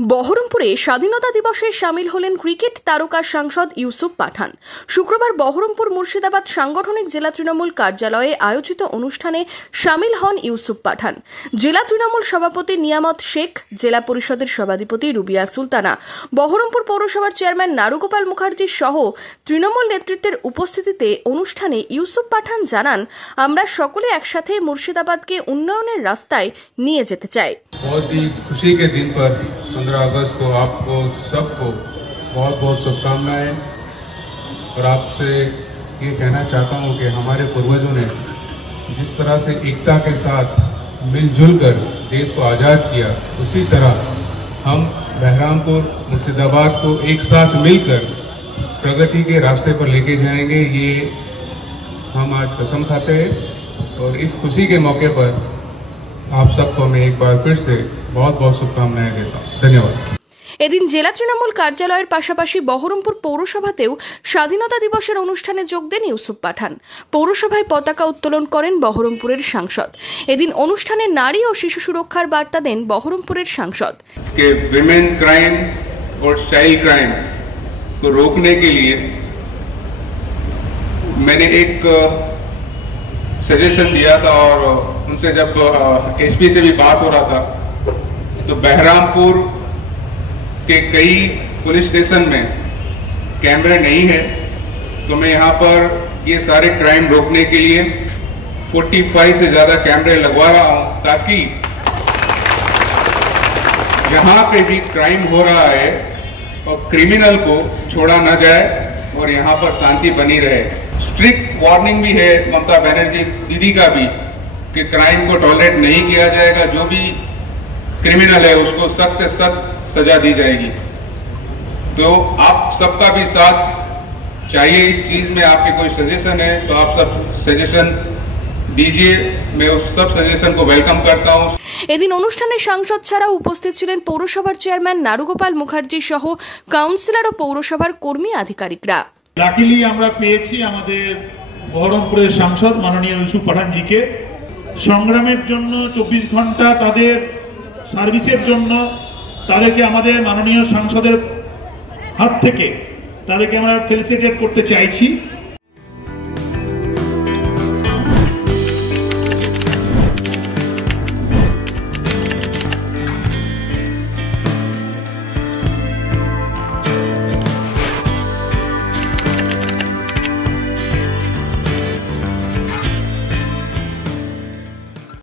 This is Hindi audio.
বহরমপুরে স্বাধীনতা দিবসে সামিল হলেন ক্রিকেট তারকা সাংসদ ইউসুফ পাঠান। শুক্রবার বহরমপুর মুর্শিদাবাদ সাংগঠনিক জেলা তৃণমূল কার্যালয়ে আয়োজিত অনুষ্ঠানে সামিল হন ইউসুফ পাঠান। জেলা তৃণমূল সভাপতি নিয়ামত শেখ, জেলা পরিষদের সভাধিপতি রুবিয়া সুলতানা, বহরমপুর পৌরসভার চেয়ারম্যান নারুগোপাল মুখার্জি সহ তৃণমূল নেতৃত্বের উপস্থিতিতে অনুষ্ঠানে ইউসুফ পাঠান জানান, আমরা সকলে একসাথে মুর্শিদাবাদকে উন্নয়নের রাস্তায় নিয়ে যেতে চাই। बहुत ही खुशी के दिन पर 15 अगस्त को आपको सबको बहुत बहुत शुभकामनाएं। और आपसे ये कहना चाहता हूँ कि हमारे पूर्वजों ने जिस तरह से एकता के साथ मिलजुल कर देश को आज़ाद किया, उसी तरह हम बहरामपुर मुर्शिदाबाद को एक साथ मिलकर प्रगति के रास्ते पर लेके जाएंगे। ये हम आज कसम खाते हैं। और इस खुशी के मौके पर आप सबको मैं एक बार फिर से बहुत बहुत शुभकामनाएं देता हूँ। धन्यवाद। এদিন জেলা তৃণমূল কার্যালয়ের পাশাপাশি বহরমপুর পৌরসভাতেও স্বাধীনতা দিবসের অনুষ্ঠানে যোগ দেন ইউসুফ পাঠান। পৌরসভায় পতাকা উত্তোলন করেন বহরমপুরের সাংসদ। এদিন অনুষ্ঠানে নারী ও শিশু সুরক্ষার বার্তা দেন বহরমপুরের সাংসদ। विमेन क्राइम और चाइल्ड क्राइम को रोकने के लिए मैंने एक सजेशन दिया था और उनसे जब एसपी से भी बात हो रहा था तो बहरामपुर के कई पुलिस स्टेशन में कैमरे नहीं है, तो मैं यहाँ पर ये सारे क्राइम रोकने के लिए 45 से ज़्यादा कैमरे लगवा रहा हूँ, ताकि यहाँ पे भी क्राइम हो रहा है और क्रिमिनल को छोड़ा न जाए और यहाँ पर शांति बनी रहे। स्ट्रिक्ट वार्निंग भी है ममता बनर्जी दीदी का भी कि क्राइम को टॉलरेट नहीं किया जाएगा, जो भी क्रिमिनल है उसको सख्त से सख्त सजा दी जाएगी। तो आप सबका भी साथ चाहिए इस चीज में। आपके कोई सजेशन है तो आप सब सजेशन दीजिए, मैं उस सब सजेशन को वेलकम करता हूँ। এদিন অনুষ্ঠানে সাংসদ ছাড়াও উপস্থিত ছিলেন পৌরসভার চেয়ারম্যান নারুগোপাল মুখার্জি সহ কাউন্সিলর ও পৌরসভার কর্মী আধিকারিকরা। লাকিলি আমরা পেয়েছি আমাদের বহরমপুরের সাংসদ মাননীয় ইউসুফ পাঠানজিকে। সংগ্রামের জন্য 24 ঘন্টা তাদের সার্ভিসের জন্য তাদেরকে আমাদের মাননীয় সাংসদের হাত থেকে তাদেরকে আমরা ফেলিসিটেট করতে চাইছি।